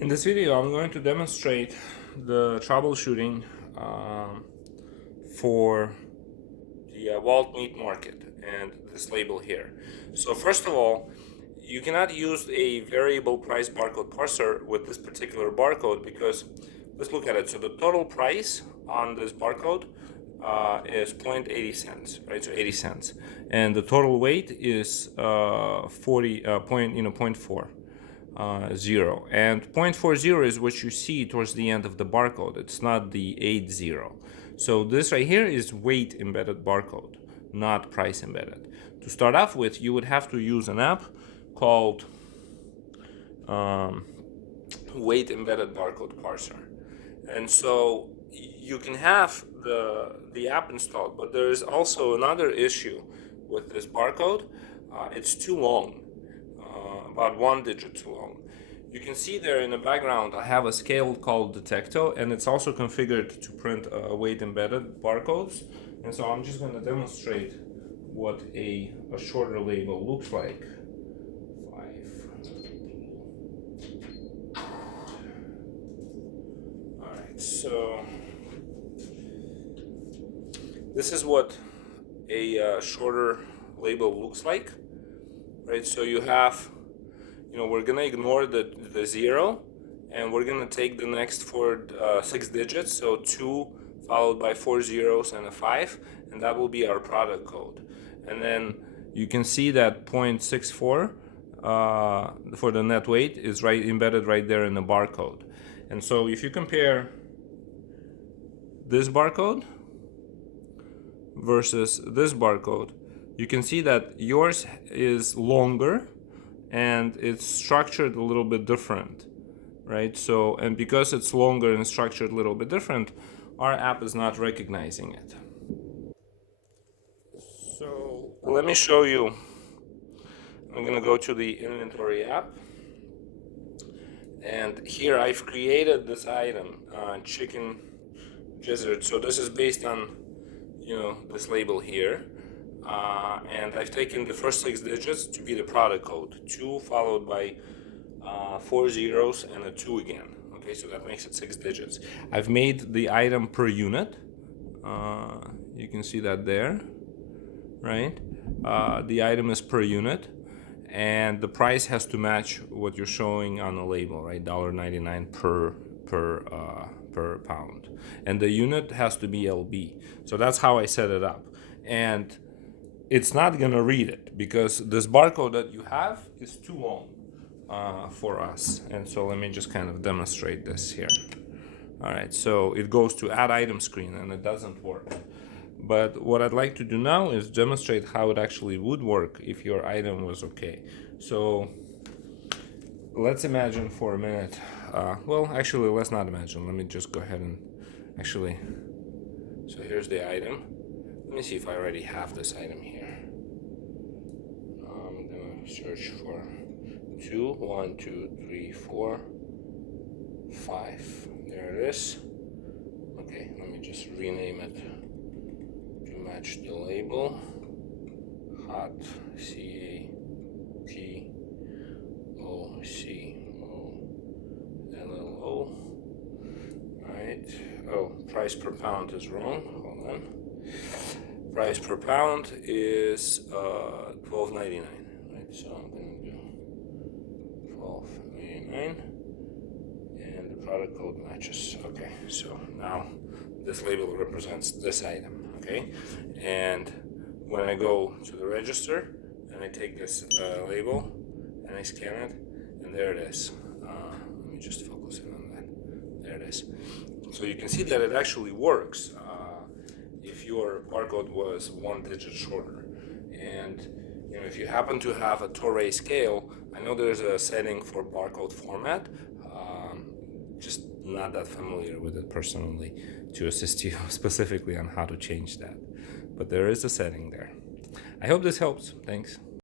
In this video, I'm going to demonstrate the troubleshooting for the Walt Meat Market and this label here. So first of all, you cannot use a variable price barcode parser with this particular barcode because let's look at it. So the total price on this barcode is 0.80 cents, right? So 80 cents, and the total weight is 0.4. 0 and 0.40 is what you see towards the end of the barcode. It's not the 80. So this right here is weight embedded barcode, not price embedded. To start off with, you would have to use an app called Weight Embedded Barcode Parser. And so you can have the app installed, but there is also another issue with this barcode. It's too long. About 1 digit too long. You can see there in the background I have a scale called Detecto, and it's also configured to print weight embedded barcodes. And so I'm just going to demonstrate what a shorter label looks like. 5. Alright, so this is what a shorter label looks like. Right, so you have, we're gonna ignore the 0, and we're gonna take the next 6 digits, so 2 followed by 4 zeros and a 5, and that will be our product code. And then you can see that 0.64 for the net weight is embedded right there in the barcode. And so if you compare this barcode versus this barcode, you can see that yours is longer and it's structured a little bit different, right? So, and because it's longer and structured a little bit different, our app is not recognizing it. So let me show you. I'm gonna go to the inventory app, and here I've created this item, chicken gizzard. So this is based on, this label here. And I've taken the first 6 digits to be the product code, 2 followed by 4 zeros and a 2 again. Okay, so that makes it 6 digits. I've made the item per unit. You can see that there, right? The item is per unit, and the price has to match what you're showing on the label, right? $1.99 per pound, and the unit has to be LB. So that's how I set it up, and it's not gonna read it because this barcode that you have is too long for us. And so let me just kind of demonstrate this here. All right, so it goes to add item screen and it doesn't work. But what I'd like to do now is demonstrate how it actually would work if your item was okay. So let's imagine for a minute. Well, actually, let's not imagine. Let me just go ahead and actually. So here's the item. Let me see if I already have this item here. I'm gonna search for 2, 1, 2, 3, 4, 5. There it is. Okay, let me just rename it to match the label. Hot CATOCOLLO. Alright. Oh, price per pound is wrong. Hold on. Price per pound is $12.99. Right, so I'm going to do $12.99, and the product code matches. Okay, so now this label represents this item. Okay, and when I go to the register and I take this label and I scan it, and there it is. Let me just focus in on that. There it is. So you can see that it actually works. If your barcode was 1 digit shorter, and if you happen to have a Torre scale, I know there's a setting for barcode format, just not that familiar with it personally to assist you specifically on how to change that, but there is a setting there. I hope this helps. Thanks.